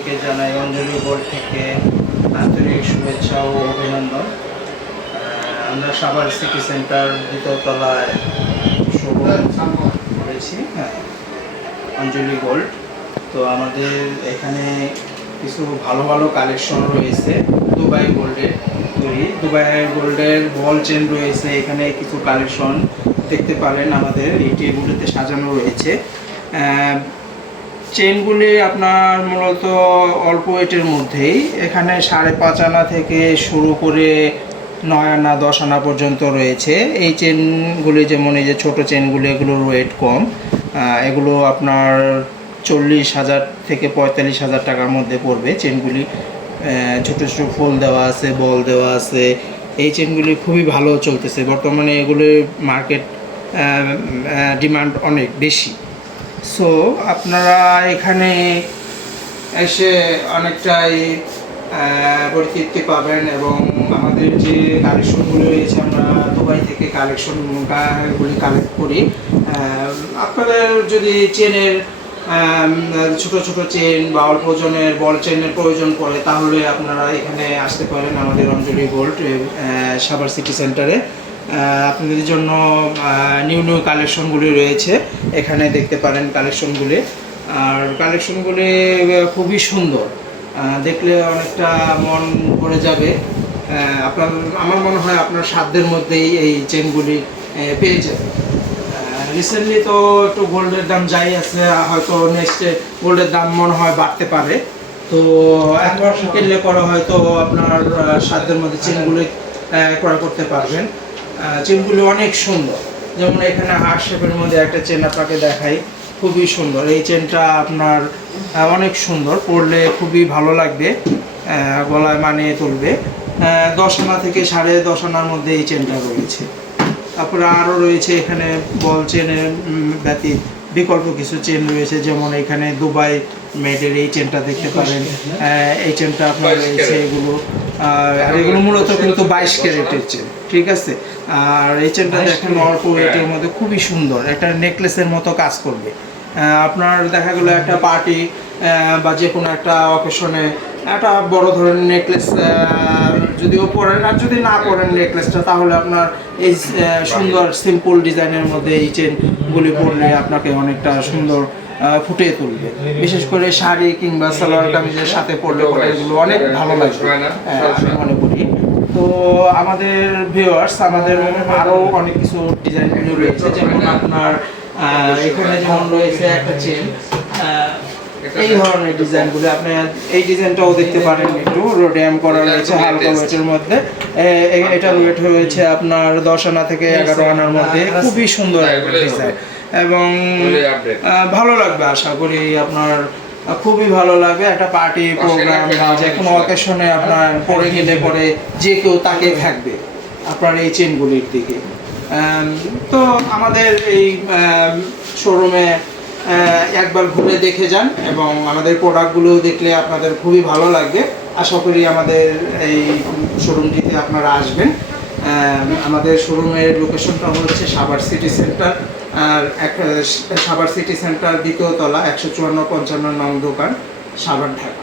সবাইকে জানাই অঞ্জলি গোল্ড থেকে আন্তরিক শুভেচ্ছা ও অভিনন্দন। আমরা সাভার সিটি সেন্টার দ্বিতীয় তলায় শোরুম করেছি, হ্যাঁ, অঞ্জলি গোল্ড। তো আমাদের এখানে কিছু ভালো ভালো কালেকশন রয়েছে দুবাই গোল্ডের তৈরি। দুবাই গোল্ডের বল চেন রয়েছে, এখানে কিছু কালেকশন দেখতে পারেন আমাদের এই টেবিলগুলোতে সাজানো রয়েছে। চেনগুলি আপনার মূলত অল্প ওয়েটের মধ্যেই, এখানে 5.5 আনা থেকে শুরু করে 9 আনা 10 আনা পর্যন্ত রয়েছে। এই চেনগুলি যেমন এই যে ছোটো চেনগুলি, এগুলোর ওয়েট কম, এগুলো আপনার 40,000 থেকে 45,000 টাকার মধ্যে পড়বে। চেনগুলি ছোটো ছোটো ফুল দেওয়া আছে, বল দেওয়া আছে। এই চেনগুলি খুবই ভালো চলতেছে বর্তমানে, এগুলির মার্কেট ডিমান্ড অনেক বেশি। সো আপনারা এখানে এসে অনেকটাই পরিতৃপ্তি পাবেন এবং আমাদের যে কালেকশনগুলো রয়েছে, আমরা দুবাই থেকে কালেকশনগুলি কালেক্ট করি। আপনাদের যদি চেনের ছোট ছোট চেন বা অল্প ওজনের বল চেনের প্রয়োজন পড়ে, তাহলে আপনারা এখানে আসতে পারেন আমাদের অঞ্জলি গোল্ড সাভার সিটি সেন্টারে। আপনাদের জন্য নিউ নিউ কালেকশনগুলি রয়েছে, এখানে দেখতে পারেন কালেকশনগুলি। আর কালেকশনগুলি খুবই সুন্দর, দেখলে অনেকটা মন ভরে যাবে। আমার মনে হয় আপনার সাধ্যের মধ্যেই এই চেনগুলি পেয়ে যাবে। রিসেন্টলি তো একটু গোল্ডের দাম যাই আছে, হয়তো নেক্সট গোল্ডের দাম মনে হয় বাড়তে পারে। তো একবার কিনলে করা হয়তো আপনার সাধ্যের মধ্যে চেনগুলি ক্রয় করতে পারবেন। চেনগুলি অনেক সুন্দর, যেমন এখানে হার্ট শেপের মধ্যে একটা চেন আপনাকে দেখাই, খুবই সুন্দর। এই চেনটা আপনার অনেক সুন্দর, পরলে খুবই ভালো লাগবে, গলায় মানিয়ে তুলবে। 10 আনা থেকে 10.5 আনার মধ্যে এই চেনটা রয়েছে। তারপরে আরও রয়েছে এখানে বল চেনের ব্যতীত বিকল্প কিছু চেন রয়েছে, যেমন এখানে দুবাই মেডের এই চেনটা দেখতে পারেন। এই চেনটা আপনার রয়েছে, এগুলো আর এগুলো মূলত কিন্তু 22 ক্যারেটের চেন, ঠিক আছে। আর এই চেনটা দেখেন অল্প ওয়েটের মধ্যে খুবই সুন্দর, একটা নেকলেসের মতো কাজ করবে। আপনার দেখা গেলো একটা পার্টি বা যে কোনো একটা অকেশনে একটা বড় ধরনের নেকলেস যদিও পরেন, আর যদি না পরেন নেকলেসটা, তাহলে আপনার এই সুন্দর সিম্পল ডিজাইনের মধ্যে এই চেনগুলি পরলে আপনাকে অনেকটা সুন্দর ফুটিয়ে তুলবে। বিশেষ করে শাড়ি কিংবা সালোয়ার কামিজের সাথে পরলে এগুলো অনেক ভালো লাগবে আমি মনে করি। তো আমাদের ভিউয়ার্স, আমাদের আরও অনেক কিছু ডিজাইনগুলো রয়েছে, যেমন আপনার এখানে যেমন রয়েছে একটা চেন, এই ধরনের ডিজাইনগুলো আপনি এই ডিজাইনটাও দেখতে পারেন, একটু রোডিয়াম করা রয়েছে হালকা ওয়েটের মধ্যে। এটার ওয়েট হয়েছে আপনার 10 আনা থেকে 11 আনার মধ্যে, খুবই সুন্দর ডিজাইন এবং ভালো লাগবে, আশা করি আপনার খুবই ভালো লাগবে। একটা পার্টি প্রোগ্রাম বা যে কোনো অকেশনে আপনার পরে গেলে পরে যে কেউ তাকে থাকবে আপনার এই চেনগুলির দিকে। তো আমাদের এই শোরুমে একবার ঘুরে দেখে যান এবং আমাদের প্রোডাক্টগুলো দেখলে আপনাদের খুবই ভালো লাগবে। আশা করি আমাদের এই শোরুমটিতে আপনারা আসবেন। আমাদের শোরুমের লোকেশনটা হচ্ছে সাভার সিটি সেন্টার, আর সাভার সিটি সেন্টার দ্বিতীয় তলা 154-55 নং দোকান, সাভার, ঢাকা।